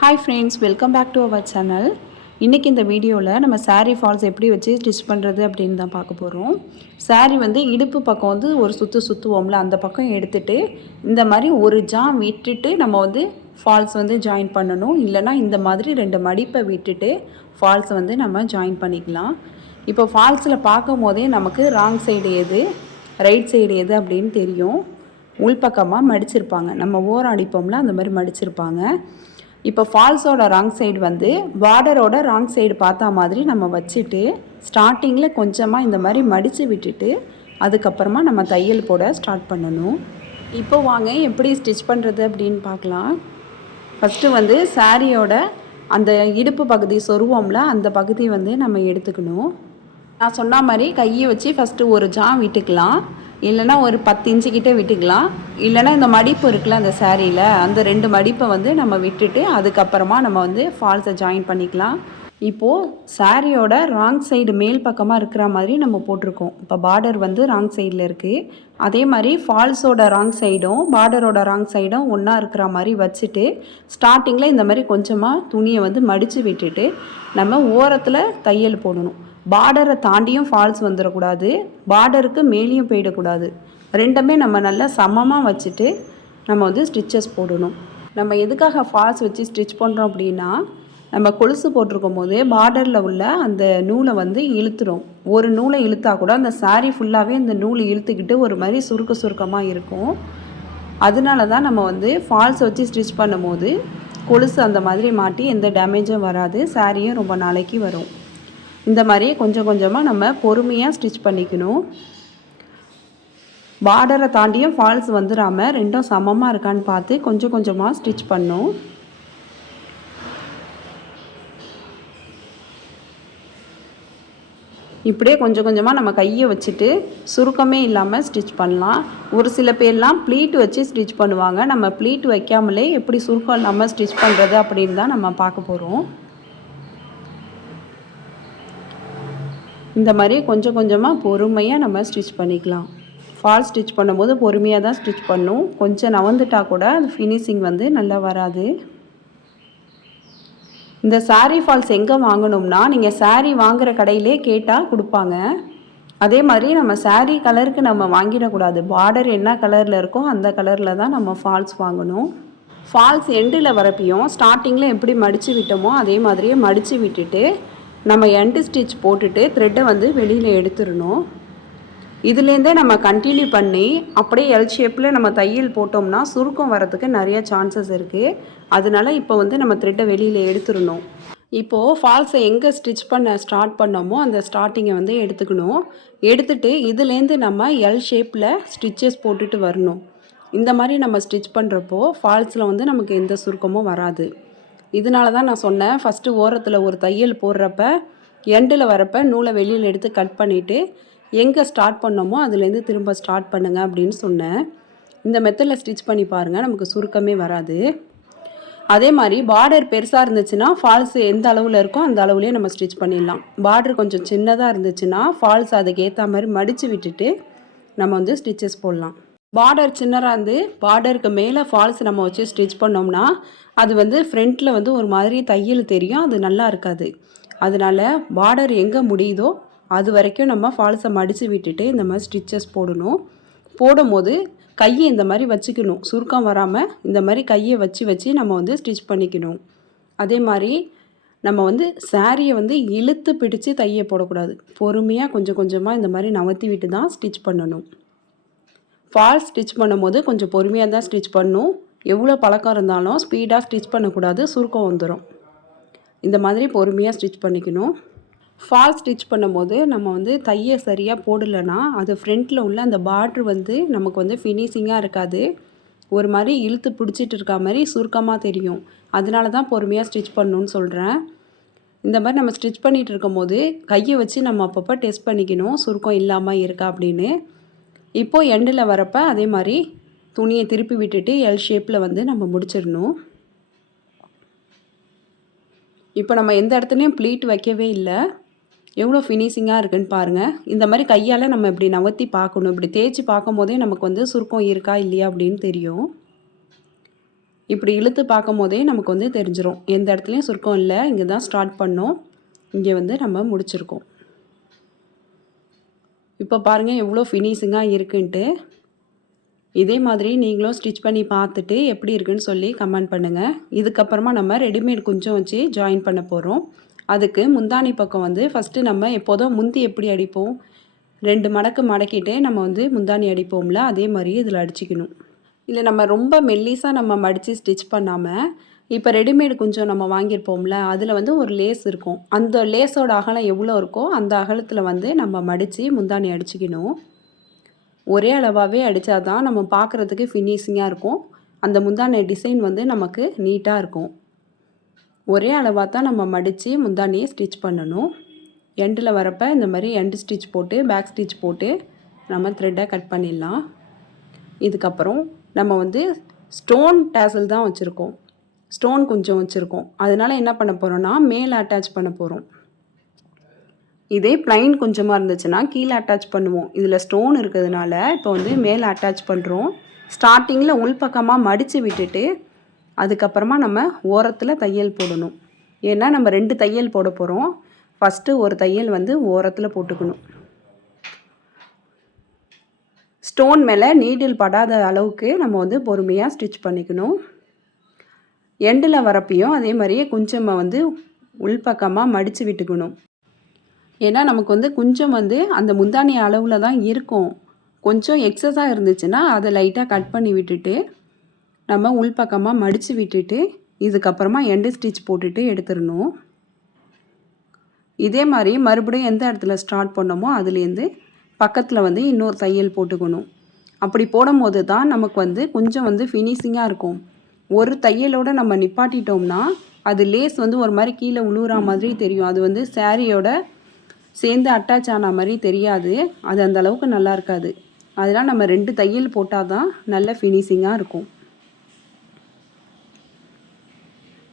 Hi friends, welcome back to our channel. இன்றைக்கி இந்த வீடியோவில் நம்ம saree ஃபால்ஸ் எப்படி வச்சு ஸ்டிச் பண்ணுறது அப்படின்னு தான் பார்க்க போகிறோம். saree வந்து இடுப்பு பக்கம் வந்து ஒரு சுற்றுவோம்ல, அந்த பக்கம் எடுத்துகிட்டு இந்த மாதிரி ஒரு ஜாம் விட்டுட்டு நம்ம வந்து ஃபால்ஸ் வந்து ஜாயின் பண்ணணும். இல்லைனா இந்த மாதிரி 2 மடிப்பை விட்டுட்டு ஃபால்ஸ் வந்து நம்ம ஜாயின் பண்ணிக்கலாம். இப்போ ஃபால்ஸில் பார்க்கும் போதே நமக்கு ராங் சைடு எது ரைட் சைடு எது அப்படின்னு தெரியும். உள்பக்கமாக மடிச்சிருப்பாங்க, நம்ம ஓரம் அடிப்போம்ல அந்த மாதிரி மடிச்சிருப்பாங்க. இப்போ ஃபால்ஸோட ராங் சைடு வந்து பார்டரோட ராங் சைடு பார்த்தா மாதிரி நம்ம வச்சுட்டு ஸ்டார்டிங்கில் கொஞ்சமாக இந்த மாதிரி மடித்து விட்டுட்டு அதுக்கப்புறமா நம்ம தையல் போட ஸ்டார்ட் பண்ணணும். இப்போ வாங்க எப்படி ஸ்டிச் பண்ணுறது அப்படின்னு பார்க்கலாம். ஃபஸ்ட்டு வந்து சாரியோட அந்த இடுப்பு பகுதி சொருவோம்ல, அந்த பகுதி வந்து நம்ம எடுத்துக்கணும். நான் சொன்ன மாதிரி கையை வச்சு ஃபஸ்ட்டு ஒரு ஜாம் விட்டுக்கலாம், இல்லைனா ஒரு 10 இன்ச்சு கிட்டே விட்டுக்கலாம். இல்லைனா இந்த மடிப்பு இருக்குல்ல அந்த சாரியில், அந்த 2 மடிப்பை வந்து நம்ம விட்டுட்டு அதுக்கப்புறமா நம்ம வந்து ஃபால்ஸை ஜாயின் பண்ணிக்கலாம். இப்போது சாரியோட ராங் சைடு மேல் பக்கமாக இருக்கிற மாதிரி நம்ம போட்டிருக்கோம். இப்போ பார்டர் வந்து ராங் சைடில் இருக்குது. அதே மாதிரி ஃபால்ஸோட ராங் சைடும் பார்டரோட ராங் சைடும் ஒன்றா இருக்கிற மாதிரி வச்சுட்டு ஸ்டார்டிங்கில் இந்த மாதிரி கொஞ்சமாக துணியை வந்து மடித்து விட்டுட்டு நம்ம ஓரத்தில் தையல் போடணும். பார்டரை தாண்டியும் ஃபால்ஸ் வந்துடக்கூடாது, பார்டருக்கு மேலேயும் போயிடக்கூடாது. ரெண்டுமே நம்ம நல்லா சமமாக வச்சுட்டு நம்ம வந்து ஸ்டிச்சஸ் போடணும். நம்ம எதுக்காக ஃபால்ஸ் வச்சு ஸ்டிச் பண்ணுறோம் அப்படின்னா, நம்ம கொலுசு போட்டிருக்கும் போது பார்டரில் உள்ள அந்த நூலை வந்து இழுத்துரும். ஒரு நூலை இழுத்தா கூட அந்த சாரீ ஃபுல்லாகவே அந்த நூல் இழுத்துக்கிட்டு ஒரு மாதிரி சுருக்கமாக இருக்கும். அதனால தான் நம்ம வந்து ஃபால்ஸ் வச்சு ஸ்டிச் பண்ணும்போது கொலுசு அந்த மாதிரி மாட்டி எந்த டேமேஜும் வராது, சாரியும் ரொம்ப நாளைக்கு வரும். இந்த மாதிரி கொஞ்சம் கொஞ்சமாக நம்ம பொறுமையாக ஸ்டிச் பண்ணிக்கணும். பார்டரை தாண்டியும் ஃபால்ஸ் வந்துடாமல் ரெண்டும் சமமாக இருக்கான்னு பார்த்து கொஞ்சம் கொஞ்சமாக ஸ்டிச் பண்ணும். இப்படியே கொஞ்சம் கொஞ்சமாக நம்ம கையை வச்சுட்டு சுருக்கமே இல்லாமல் ஸ்டிச் பண்ணலாம். ஒரு சில பேர்லாம் ப்ளீட் வச்சு ஸ்டிச் பண்ணுவாங்க. நம்ம ப்ளீட் வைக்காமலே எப்படி சுருக்கம் இல்லாமல் ஸ்டிச் பண்ணுறது அப்படின்னு தான் நம்ம பார்க்க போகிறோம். இந்த மாதிரி கொஞ்சம் கொஞ்சமாக பொறுமையாக நம்ம ஸ்டிச் பண்ணிக்கலாம். ஃபால்ஸ் ஸ்டிச் பண்ணும்போது பொறுமையாக தான் ஸ்டிச் பண்ணும். கொஞ்சம் நவந்துட்டால் கூட அது ஃபினிஷிங் வந்து நல்லா வராது. இந்த சாரீ ஃபால்ஸ் எங்கே வாங்கணும்னா, நீங்கள் சாரீ வாங்குகிற கடையிலே கேட்டால் கொடுப்பாங்க. அதே மாதிரி நம்ம சாரீ கலருக்கு நம்ம வாங்கிடக்கூடாது. பார்டர் என்ன கலரில் இருக்கோ அந்த கலரில் தான் நம்ம ஃபால்ஸ் வாங்கணும். ஃபால்ஸ் எண்டில் வரப்பையும் ஸ்டார்டிங்கில் எப்படி மடித்து விட்டோமோ அதே மாதிரியே மடித்து விட்டுட்டு நம்ம எண்டு ஸ்டிச் போட்டுட்டு த்ரெட்டை வந்து வெளியில் எடுத்துடணும். இதுலேருந்தே நம்ம கண்டினியூ பண்ணி அப்படியே எல் ஷேப்பில் நம்ம தையல் போட்டோம்னா சுருக்கம் வரதுக்கு நிறைய சான்சஸ் இருக்குது. அதனால இப்போ வந்து நம்ம த்ரெட்டை வெளியில் எடுத்துடணும். இப்போது ஃபால்ஸை எங்கே ஸ்டிச் பண்ண ஸ்டார்ட் பண்ணோமோ அந்த ஸ்டார்டிங்கை வந்து எடுத்துக்கணும். எடுத்துகிட்டு இதுலேருந்து நம்ம எல் ஷேப்பில் ஸ்டிச்சஸ் போட்டுட்டு வரணும். இந்த மாதிரி நம்ம ஸ்டிச் பண்ணுறப்போ ஃபால்ஸில் வந்து நமக்கு எந்த சுருக்கமும் வராது. இதனால தான் நான் சொன்னேன், ஃபஸ்ட்டு ஓரத்தில் ஒரு தையல் போடுறப்ப எண்டில் வரப்போ நூலை வெளியில் எடுத்து கட் பண்ணிவிட்டு எங்கே ஸ்டார்ட் பண்ணோமோ அதுலேருந்து திரும்ப ஸ்டார்ட் பண்ணுங்கள் அப்படின்னு சொன்னேன். இந்த மெத்தடில் ஸ்டிச் பண்ணி பாருங்கள், நமக்கு சுருக்கமே வராது. அதே மாதிரி பார்டர் பெருசாக இருந்துச்சுன்னா ஃபால்ஸ் எந்த அளவில் இருக்கோ அந்த அளவுலேயே நம்ம ஸ்டிச் பண்ணிடலாம். பார்டர் கொஞ்சம் சின்னதாக இருந்துச்சுன்னா ஃபால்ஸ் அதுக்கு ஏற்ற மாதிரி மடித்து விட்டுட்டு நம்ம வந்து ஸ்டிச்சஸ் போடலாம். பார்டர் சின்னதாக இருந்து பார்டருக்கு மேலே ஃபால்ஸ் நம்ம வச்சு ஸ்டிச் பண்ணோம்னா அது வந்து ஃப்ரண்ட்டில் வந்து ஒரு மாதிரி தையல் தெரியும், அது நல்லா இருக்காது. அதனால் பார்டர் எங்கே முடியுதோ அது வரைக்கும் நம்ம ஃபால்ஸை மடித்து விட்டுட்டு இந்த மாதிரி ஸ்டிச்சஸ் போடணும். போடும்போது கையை இந்த மாதிரி வச்சுக்கணும், சுருக்கம் வராமல் இந்த மாதிரி கையை வச்சு நம்ம வந்து ஸ்டிச் பண்ணிக்கணும். அதே மாதிரி நம்ம வந்து சாரியை வந்து இழுத்து பிடிச்சி தையை போடக்கூடாது. பொறுமையாக கொஞ்சம் கொஞ்சமாக இந்த மாதிரி நவர்த்தி விட்டு தான் ஸ்டிச் பண்ணணும். ஃபால்ஸ் ஸ்டிச் பண்ணும்போது கொஞ்சம் பொறுமையாக தான் ஸ்டிச் பண்ணணும். எவ்வளோ பழக்கம் இருந்தாலும் ஸ்பீடாக ஸ்டிச் பண்ணக்கூடாது, சுருக்கம் வந்துடும். இந்த மாதிரி பொறுமையாக ஸ்டிச் பண்ணிக்கணும். ஃபால்ஸ் ஸ்டிச் பண்ணும்போது நம்ம வந்து தையை சரியாக போடலைன்னா அது ஃப்ரண்ட்டில் உள்ள அந்த பார்ட்ரு வந்து நமக்கு வந்து ஃபினிஷிங்காக இருக்காது, ஒரு மாதிரி இழுத்து பிடிச்சிட்டு இருக்க மாதிரி சுருக்கமாக தெரியும். அதனால தான் பொறுமையாக ஸ்டிச் பண்ணணுன்னு சொல்கிறேன். இந்த மாதிரி நம்ம ஸ்டிச் பண்ணிகிட்டு இருக்கும்போது கையை வச்சு நம்ம அப்பப்போ டெஸ்ட் பண்ணிக்கணும் சுருக்கம் இல்லாமல் இருக்கா அப்படின்னு. இப்போது எண்டில் வரப்போ அதே மாதிரி துணியை திருப்பி விட்டுட்டு எல் ஷேப்பில் வந்து நம்ம முடிச்சிடணும். இப்போ நம்ம எந்த இடத்துலையும் ப்ளீட் வைக்கவே இல்லை, எவ்வளோ ஃபினிஷிங்காக இருக்குதுன்னு பாருங்கள். இந்த மாதிரி கையால் நம்ம இப்படி நவர்த்தி பார்க்கணும். இப்படி தேய்ச்சி பார்க்கும் போதே நமக்கு வந்து சுருக்கம் இருக்கா இல்லையா அப்படின்னு தெரியும். இப்படி இழுத்து பார்க்கும் போதே நமக்கு வந்து தெரிஞ்சிடும் எந்த இடத்துலையும் சுருக்கம் இல்லை. இங்கே தான் ஸ்டார்ட் பண்ணோம், இங்கே வந்து நம்ம முடிச்சிருக்கோம். இப்போ பாருங்கள் எவ்வளோ ஃபினிஷிங்காக இருக்குன்ட்டு. இதே மாதிரி நீங்களும் ஸ்டிச் பண்ணி பார்த்துட்டு எப்படி இருக்குன்னு சொல்லி கமெண்ட் பண்ணுங்கள். இதுக்கப்புறமா நம்ம ரெடிமேட் குஞ்சம் வச்சு ஜாயின் பண்ண போகிறோம். அதுக்கு முந்தானி பக்கம் வந்து ஃபஸ்ட்டு நம்ம எப்போதும் முந்தி எப்படி அடிப்போம், 2 மடக்கு மடக்கிட்டு நம்ம வந்து முந்தானி அடிப்போம்ல, அதே மாதிரி இதில் அடிச்சிக்கணும். இல்லை நம்ம ரொம்ப மெல்லிஸாக நம்ம மடித்து ஸ்டிச் பண்ணாமல், இப்போ ரெடிமேடு குஞ்சம் நம்ம வாங்கியிருப்போம்ல, அதில் வந்து ஒரு லேஸ் இருக்கும். அந்த லேஸோட அகலம் எவ்வளோ இருக்கோ அந்த அகலத்தில் வந்து நம்ம மடித்து முந்தானி அடிச்சிக்கணும். ஒரே அளவாகவே அடித்தா தான் நம்ம பார்க்குறதுக்கு ஃபினிஷிங்காக இருக்கும். அந்த முந்தானி டிசைன் வந்து நமக்கு நீட்டாக இருக்கும். ஒரே அளவாக தான் நம்ம மடித்து முந்தானியை ஸ்டிச் பண்ணணும். எண்டில் வரப்போ இந்த மாதிரி எண்டு ஸ்டிச் போட்டு பேக் ஸ்டிச் போட்டு நம்ம த்ரெட்டை கட் பண்ணிடலாம். இதுக்கப்புறம் நம்ம வந்து ஸ்டோன் டேசல் தான் வச்சுருக்கோம், ஸ்டோன் கொஞ்சம் வச்சுருக்கோம். அதனால் என்ன பண்ண போகிறோன்னா மேலே அட்டாச் பண்ண போகிறோம். இதே ப்ளைன் கொஞ்சமாக இருந்துச்சுன்னா கீழே அட்டாச் பண்ணுவோம். இதில் ஸ்டோன் இருக்கிறதுனால இப்போ வந்து மேலே அட்டாச் பண்ணுறோம். ஸ்டார்டிங்கில் உள்பக்கமாக மடித்து விட்டுட்டு அதுக்கப்புறமா நம்ம ஓரத்தில் தையல் போடணும். ஏன்னா நம்ம 2 தையல் போட போகிறோம். ஃபஸ்ட்டு ஒரு தையல் வந்து ஓரத்தில் போட்டுக்கணும். ஸ்டோன் மேலே நீடில் படாத அளவுக்கு நம்ம வந்து பொறுமையாக ஸ்டிச் பண்ணிக்கணும். எண்டில் வரப்பையும் அதே மாதிரியே கொஞ்சமாக வந்து உள்பக்கமாக மடித்து விட்டுக்கணும். ஏன்னா நமக்கு வந்து கொஞ்சம் வந்து அந்த முந்தானி அளவில் தான் இருக்கும். கொஞ்சம் எக்ஸஸாக இருந்துச்சுன்னா அதை லைட்டாக கட் பண்ணி விட்டுட்டு நம்ம உள்பக்கமாக மடித்து விட்டுட்டு இதுக்கப்புறமா எண்டு ஸ்டிச் போட்டுட்டு எடுத்துடணும். இதே மாதிரி மறுபடியும் எந்த இடத்துல ஸ்டார்ட் பண்ணோமோ அதுலேருந்து பக்கத்தில் வந்து இன்னொரு தையல் போட்டுக்கணும். அப்படி போடும்போது தான் நமக்கு வந்து கொஞ்சம் வந்து ஃபினிஷிங்காக இருக்கும். ஒரு தையலோடு நம்ம நிப்பாட்டிட்டோம்னா அது லேஸ் வந்து ஒரு மாதிரி கீழே உழுவுற மாதிரி தெரியும். அது வந்து சாரியோட சேர்ந்து அட்டாச் ஆன மாதிரி தெரியாது. அது அந்த அளவுக்கு நல்லா இருக்காது. அதனால் நம்ம 2 தையல் போட்டால் தான் நல்ல ஃபினிஷிங்காக இருக்கும்.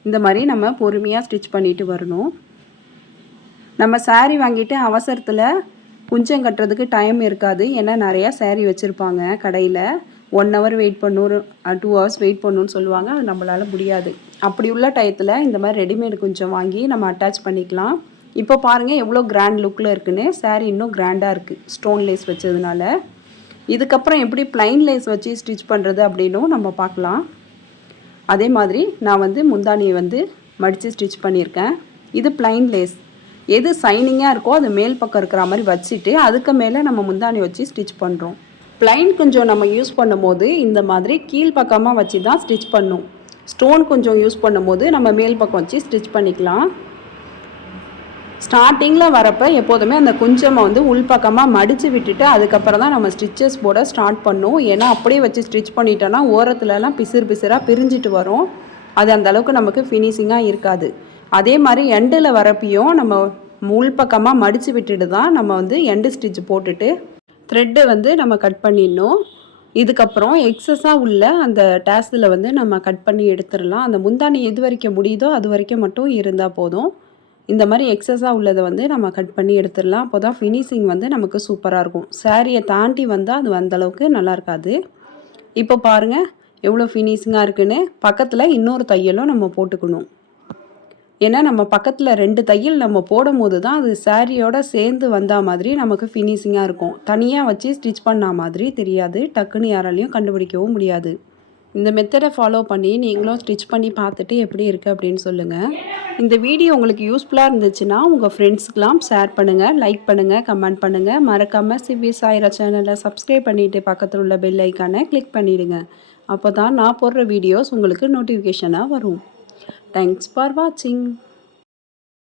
இந்த மாதிரி நம்ம பொறுமையாக ஸ்டிச் பண்ணிட்டு வரணும். நம்ம சாரீ வாங்கிட்டு அவசரத்தில் குஞ்சம் கட்டுறதுக்கு டைம் இருக்காது. ஏன்னா நிறையா சாரீ வச்சுருப்பாங்க கடையில். 1 ஹவர் வெயிட் பண்ணணும், 2 ஹவர்ஸ் வெயிட் பண்ணணும்னு சொல்லுவாங்க. அது நம்மளால் முடியாது. அப்படி உள்ள டயத்தில் இந்த மாதிரி ரெடிமேடு குஞ்சம் வாங்கி நம்ம அட்டாச் பண்ணிக்கலாம். இப்போ பாருங்கள் எவ்வளோ கிராண்ட் லுக்கில் இருக்குன்னு. சாரீ இன்னும் கிராண்டாக இருக்குது ஸ்டோன் லேஸ் வச்சதுனால. இதுக்கப்புறம் எப்படி ப்ளைன் லேஸ் வச்சு ஸ்டிச் பண்ணுறது அப்படின்னும் நம்ம பார்க்கலாம். அதே மாதிரி நான் வந்து முந்தானியை வந்து மடித்து ஸ்டிச் பண்ணியிருக்கேன். இது ப்ளைன் லேஸ். எது சைனிங்காக இருக்கோ அது மேல் பக்கம் இருக்கிற மாதிரி வச்சுட்டு அதுக்கு மேலே நம்ம முந்தானி வச்சு ஸ்டிச் பண்ணுறோம். ப்ளைன் கொஞ்சம் நம்ம யூஸ் பண்ணும்போது இந்த மாதிரி கீழ் பக்கமாக வச்சு தான் ஸ்டிச் பண்ணும். ஸ்டோன் கொஞ்சம் யூஸ் பண்ணும்போது நம்ம மேல் பக்கம் வச்சு ஸ்டிச் பண்ணிக்கலாம். ஸ்டார்டிங்கில் வரப்போ எப்போதுமே அந்த குஞ்சமை வந்து உள்பக்கமாக மடித்து விட்டுட்டு அதுக்கப்புறம் தான் நம்ம ஸ்டிச்சஸ் போட ஸ்டார்ட் பண்ணோம். ஏன்னா அப்படியே வச்சு ஸ்டிச் பண்ணிட்டோன்னா ஓரத்துலலாம் பிசிறாக பிரிஞ்சிட்டு வரும். அது அந்தளவுக்கு நமக்கு ஃபினிஷிங்காக இருக்காது. அதே மாதிரி எண்டில் வரப்பையும் நம்ம உள்பக்கமாக மடித்து விட்டுட்டு தான் நம்ம வந்து எண்டு ஸ்டிச் போட்டுட்டு த்ரெட்டை வந்து நம்ம கட் பண்ணிடணும். இதுக்கப்புறம் எக்ஸஸாக உள்ள அந்த டேஸில் வந்து நம்ம கட் பண்ணி எடுத்துடலாம். அந்த முந்தானி எது வரைக்கும் முடியுதோ அது வரைக்கும் மட்டும் இருந்தால் போதும். இந்த மாதிரி எக்ஸஸாக உள்ளதை வந்து நம்ம கட் பண்ணி எடுத்துடலாம். அப்போ தான் ஃபினிஷிங் வந்து நமக்கு சூப்பராக இருக்கும். சாரியை தாண்டி வந்தால் அது அந்தளவுக்கு நல்லா இருக்காது. இப்போ பாருங்கள் எவ்வளோ ஃபினிஷிங்காக இருக்குன்னு. பக்கத்தில் இன்னொரு தையலும் நம்ம போட்டுக்கணும். ஏன்னா நம்ம பக்கத்தில் 2 தையல் நம்ம போடும் போது தான் அது சாரியோட சேர்ந்து வந்தால் மாதிரி நமக்கு ஃபினிஷிங்காக இருக்கும். தனியாக வச்சு ஸ்டிச் பண்ண மாதிரி தெரியாது. டக்குன்னு யாராலையும் கண்டுபிடிக்கவும் முடியாது. இந்த மெத்தடை ஃபாலோ பண்ணி நீங்களும் ஸ்டிச் பண்ணி பார்த்துட்டு எப்படி இருக்குது அப்படின்னு சொல்லுங்கள். இந்த வீடியோ உங்களுக்கு யூஸ்ஃபுல்லாக இருந்துச்சுன்னா உங்கள் ஃப்ரெண்ட்ஸ்க்கெலாம் ஷேர் பண்ணுங்கள், லைக் பண்ணுங்கள், கமெண்ட் பண்ணுங்கள். மறக்காமல் சிவி சாய்ரா சேனலை சப்ஸ்கிரைப் பண்ணிவிட்டு பக்கத்தில் உள்ள பெல் ஐக்கானை கிளிக் பண்ணிவிடுங்க. அப்போ தான் நான் போடுற வீடியோஸ் உங்களுக்கு நோட்டிஃபிகேஷனாக வரும். தேங்க்ஸ் ஃபார் வாட்சிங்.